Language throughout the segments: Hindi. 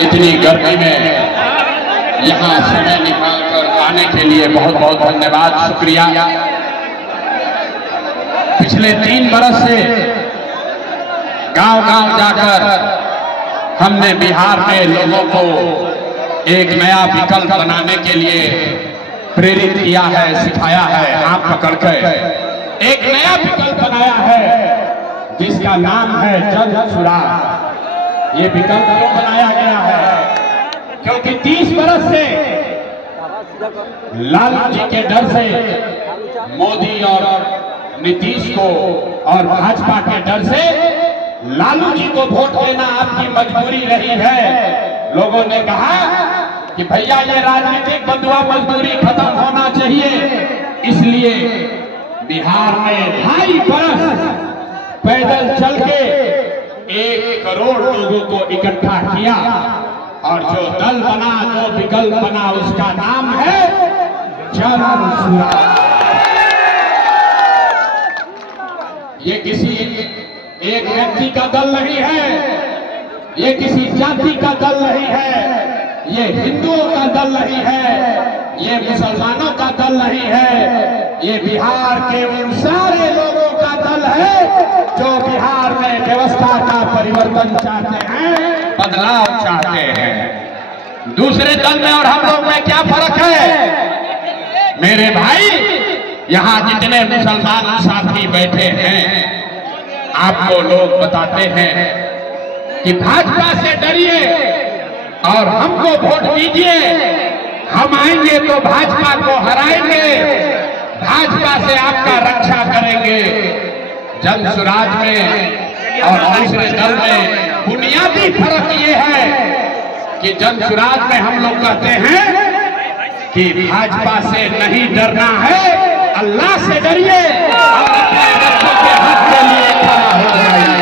इतनी गर्मी में यहाँ समय निकालकर आने के लिए बहुत बहुत धन्यवाद, शुक्रिया। पिछले 3 बरस से गांव-गांव जाकर हमने बिहार में लोगों को एक नया विकल्प बनाने के लिए प्रेरित किया है, सिखाया है, हाथ पकड़कर एक नया विकल्प बनाया है जिसका नाम है जन सुराज। ये विकल्प क्यों बनाया गया है? क्योंकि 30 बरस से लालू जी के डर से मोदी और नीतीश को और भाजपा के डर से लालू जी को वोट देना आपकी मजबूरी रही है। लोगों ने कहा कि भैया ये राजनीतिक बंधुआ मजदूरी खत्म होना चाहिए, इसलिए बिहार में 2.5 बरस पैदल चल के 1 करोड़ लोगों को इकट्ठा किया और जो दल बना, जो विकल्प बना, उसका नाम है जन सुराज। ये किसी एक व्यक्ति का दल नहीं है, ये किसी जाति का दल नहीं है, ये हिंदुओं का दल नहीं है, ये मुसलमानों का दल नहीं है, ये बिहार के उन सारे लोगों का दल है जो बिहार में व्यवस्था का परिवर्तन चाहते हैं, बदलाव चाहते हैं। दूसरे दल में और हम लोग में क्या फर्क है मेरे भाई? यहाँ जितने मुसलमान साथी बैठे हैं, आपको लोग बताते हैं कि भाजपा से डरिए और हमको वोट दीजिए, हम आएंगे तो भाजपा को हराएंगे, भाजपा से आपका रक्षा करेंगे। जन सुराज में और दूसरे दल में बुनियादी फर्क ये है कि जन सुराज में हम लोग कहते हैं कि भाजपा से नहीं डरना है, अल्लाह से डरिए और अपने बच्चों के हक के लिए खड़ा हो जाइए।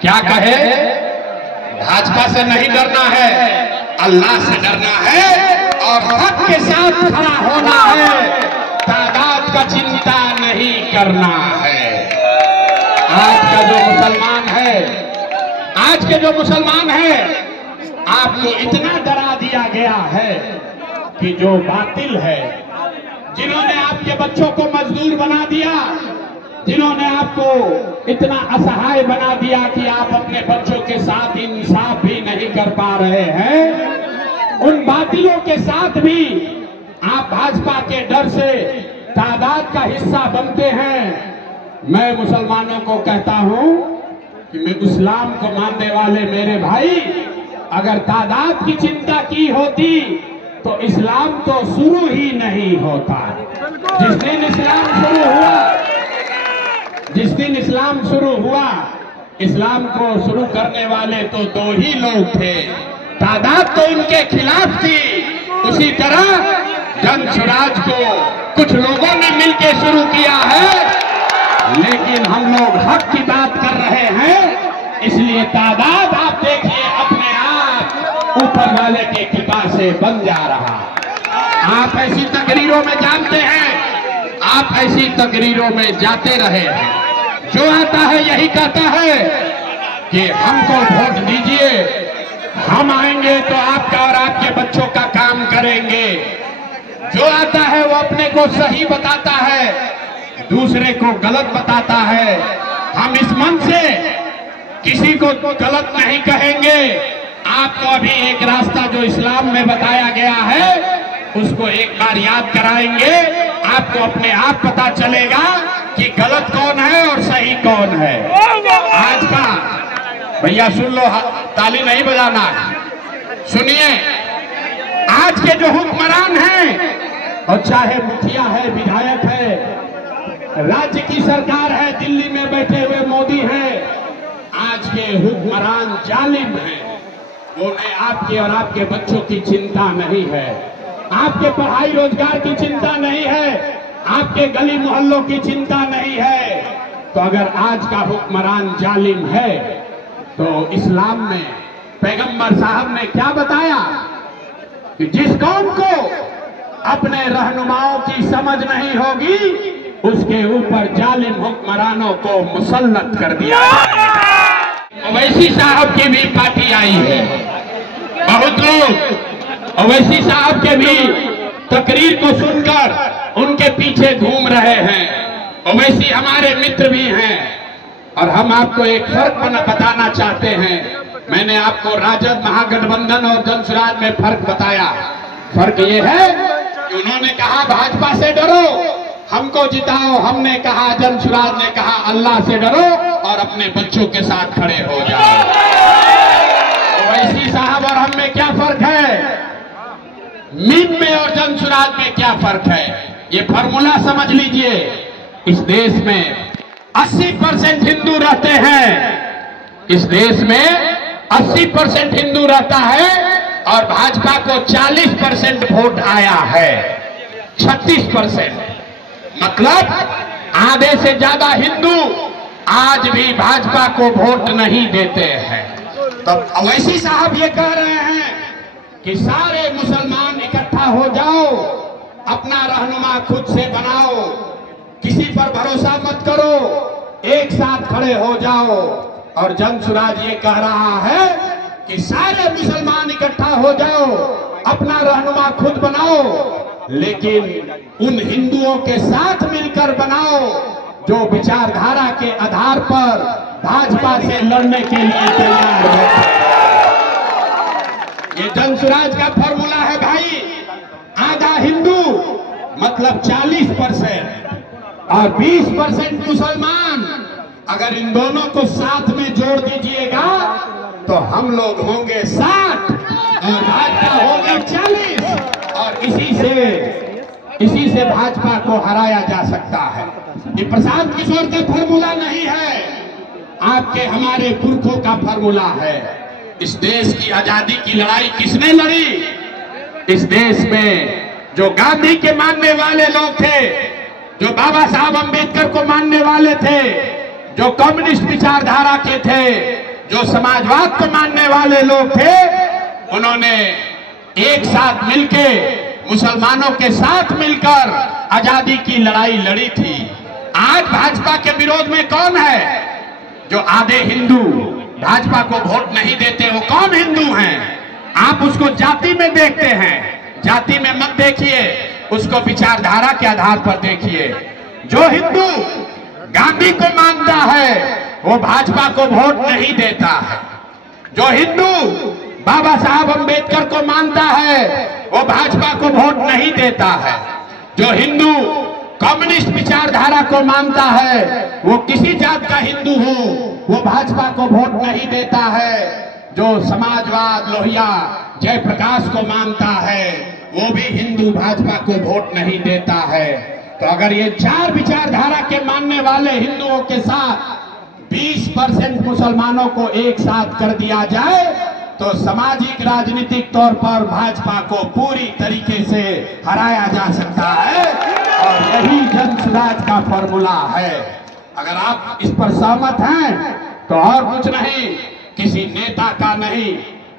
क्या कहे? भाजपा से नहीं डरना है, अल्लाह से डरना है और हक के साथ खड़ा होना है, तादाद का चिंता नहीं करना है। आज का जो मुसलमान है, आज के जो मुसलमान है, आपको इतना डरा दिया गया है कि जो बातिल है, जिन्होंने आपके बच्चों को मजदूर बना दिया, जिन्होंने आपको इतना असहाय बना दिया कि आप अपने बच्चों के साथ इंसाफ भी नहीं कर पा रहे हैं, उन बातिलों के साथ भी आप भाजपा के डर से तादाद का हिस्सा बनते हैं। मैं मुसलमानों को कहता हूं कि मैं इस्लाम को मानने वाले मेरे भाई, अगर तादाद की चिंता की होती तो इस्लाम तो शुरू ही नहीं होता। जिस दिन इस्लाम शुरू हुआ, इस्लाम को शुरू करने वाले तो 2 ही लोग थे, तादाद तो उनके खिलाफ थी। उसी तरह जन सुराज को कुछ लोगों ने मिलकर शुरू किया है, लेकिन हम लोग हक की बात कर रहे हैं, इसलिए तादाद आप देखिए अपने आप ऊपर वाले की कृपा से बन जा रहा। आप ऐसी तकरीरों में जानते हैं, आप ऐसी तकरीरों में जाते रहे हैं, जो आता है यही कहता है कि हमको वोट दीजिए, हम आएंगे तो आपका और आपके बच्चों का काम करेंगे। जो आता है वो अपने को सही बताता है, दूसरे को गलत बताता है। हम इस मन से किसी को गलत नहीं कहेंगे। आपको अभी एक रास्ता जो इस्लाम में बताया गया है, उसको एक बार याद कराएंगे, आपको अपने आप पता चलेगा कि गलत कौन है और सही कौन है। आज का भैया सुन लो, ताली नहीं बजाना, सुनिए। आज के जो हुक्मरान हैं, और चाहे मुखिया है, विधायक है, राज्य की सरकार है, दिल्ली में बैठे हुए मोदी हैं, आज के हुक्मरान जालिम हैं। उन्हें आपके और आपके बच्चों की चिंता नहीं है, आपके पढ़ाई रोजगार की चिंता नहीं है, आपके गली मोहल्लों की चिंता नहीं है। तो अगर आज का हुक्मरान जालिम है, तो इस्लाम में पैगंबर साहब ने क्या बताया कि जिस कौम को अपने रहनुमाओं की समझ नहीं होगी, उसके ऊपर जालिम हुक्मरानों को मुसल्लत कर दिया। ओवैसी साहब की भी पार्टी आई है, लोग ओवैसी साहब के भी तकरीर को सुनकर उनके पीछे घूम रहे हैं। ओवैसी हमारे मित्र भी हैं और हम आपको एक फर्क बताना चाहते हैं। मैंने आपको राजद, महागठबंधन और जनसुराज में फर्क बताया। फर्क ये है कि उन्होंने कहा भाजपा से डरो, हमको जिताओ। हमने कहा, जनसुराज ने कहा अल्लाह से डरो और अपने बच्चों के साथ खड़े हो जाओ। ओवैसी साहब और हम में क्या फर्क है, मीम में और जनसुराज में क्या फर्क है, ये फॉर्मूला समझ लीजिए। इस देश में 80% हिंदू रहते हैं। इस देश में 80% हिंदू रहता है और भाजपा को 40% वोट आया है। 36% मतलब आधे से ज्यादा हिंदू आज भी भाजपा को वोट नहीं देते हैं। तो ओवैसी साहब ये कह रहे हैं कि सारे मुसलमान इकट्ठा हो जाओ, अपना रहनुमा खुद से बनाओ, किसी पर भरोसा मत करो, एक साथ खड़े हो जाओ। और जनसुराज ये कह रहा है कि सारे मुसलमान इकट्ठा हो जाओ, अपना रहनुमा खुद बनाओ, लेकिन उन हिंदुओं के साथ मिलकर बनाओ जो विचारधारा के आधार पर भाजपा से लड़ने के लिए तैयार है। ये जनसुराज का फॉर्मूला है भाई। आधा हिंदू मतलब 40% और 20% मुसलमान। अगर इन दोनों को साथ में जोड़ दीजिएगा तो हम लोग होंगे 60 और भाजपा होगी 40 और इसी से भाजपा को हराया जा सकता है। ये प्रशांत किशोर का फॉर्मूला नहीं है, आपके हमारे पुरखों का फॉर्मूला है। इस देश की आजादी की लड़ाई किसने लड़ी? इस देश में जो गांधी के मानने वाले लोग थे, जो बाबा साहब अंबेडकर को मानने वाले थे, जो कम्युनिस्ट विचारधारा के थे, जो समाजवाद को मानने वाले लोग थे, उन्होंने एक साथ मिलके मुसलमानों के साथ मिलकर आजादी की लड़ाई लड़ी थी। आज भाजपा के विरोध में कौन है? जो आधे हिंदू भाजपा को वोट नहीं देते, वो कौन हिंदू हैं? आप उसको जाति में देखते हैं, जाति में मत देखिए, उसको विचारधारा के आधार पर देखिए। जो हिंदू गांधी को मानता है वो भाजपा को वोट नहीं देता है। जो हिंदू बाबा साहब अंबेडकर को मानता है वो भाजपा को वोट नहीं देता है। जो हिंदू कम्युनिस्ट विचारधारा को मानता है, वो किसी जात का हिंदू हो, वो भाजपा को वोट नहीं देता है। जो समाजवाद, लोहिया, जयप्रकाश को मानता है, वो भी हिंदू भाजपा को वोट नहीं देता है। तो अगर ये चार विचारधारा के मानने वाले हिंदुओं के साथ 20% मुसलमानों को एक साथ कर दिया जाए तो सामाजिक राजनीतिक तौर पर भाजपा को पूरी तरीके से हराया जा सकता है। और यही जनसुराज का फॉर्मूला है। अगर आप इस पर सहमत हैं तो और कुछ नहीं, किसी नेता का नहीं,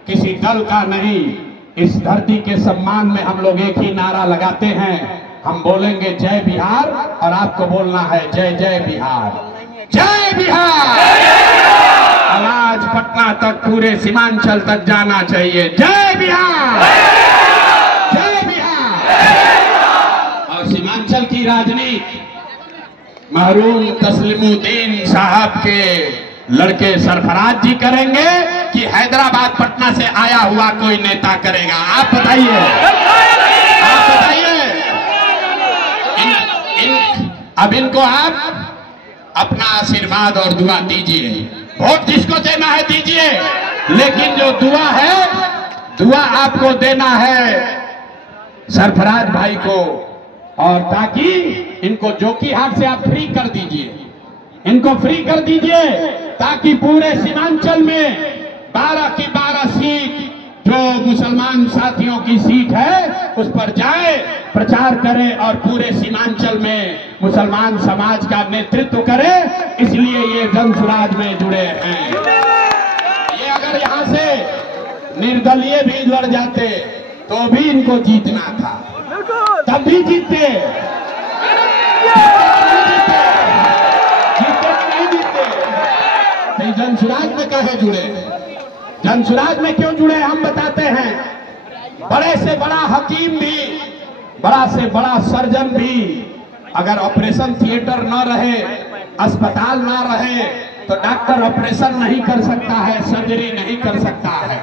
किसी दल का नहीं, इस धरती के सम्मान में हम लोग एक ही नारा लगाते हैं। हम बोलेंगे जय बिहार और आपको बोलना है जय जय बिहार, जय बिहार। आवाज पटना तक, पूरे सीमांचल तक जाना चाहिए। जय बिहार, जय बिहार। और सीमांचल की राजनीति महरूम तस्लीमुद्दीन साहब के लड़के सरफराज जी करेंगे कि हैदराबाद पटना से आया हुआ कोई नेता करेगा? आप बताइए, आप बताइए। अब इनको आप अपना आशीर्वाद और दुआ दीजिए। वोट जिसको देना है दीजिए, लेकिन जो दुआ है, दुआ आपको देना है सरफराज भाई को। और ताकि इनको जोकी हाट से आप फ्री कर दीजिए, इनको फ्री कर दीजिए, ताकि पूरे सीमांचल में 12 की 12 सीट जो मुसलमान साथियों की सीट है उस पर जाए, प्रचार करें और पूरे सीमांचल में मुसलमान समाज का नेतृत्व करें। इसलिए ये जनसुराज में जुड़े हैं। ये अगर यहां से निर्दलीय भी लड़ जाते तो भी इनको जीतना था, तब भी जीतते, नहीं जीतते। जनसुराज में कहे जुड़े, जनसुराज में क्यों जुड़े हम बताते हैं। बड़े से बड़ा हकीम भी, बड़ा से बड़ा सर्जन भी, अगर ऑपरेशन थिएटर न रहे, अस्पताल न रहे, तो डॉक्टर ऑपरेशन नहीं कर सकता है, सर्जरी नहीं कर सकता है।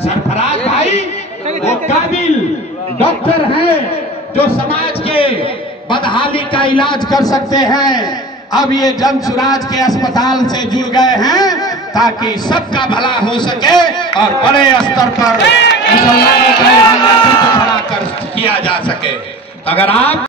सरफराज भाई वो काबिल डॉक्टर हैं जो समाज के बदहाली का इलाज कर सकते हैं। अब ये जन सुराज के अस्पताल से जुड़ गए हैं ताकि सबका भला हो सके और बड़े स्तर पर मुसलमानों का खड़ा कर किया जा सके। अगर आप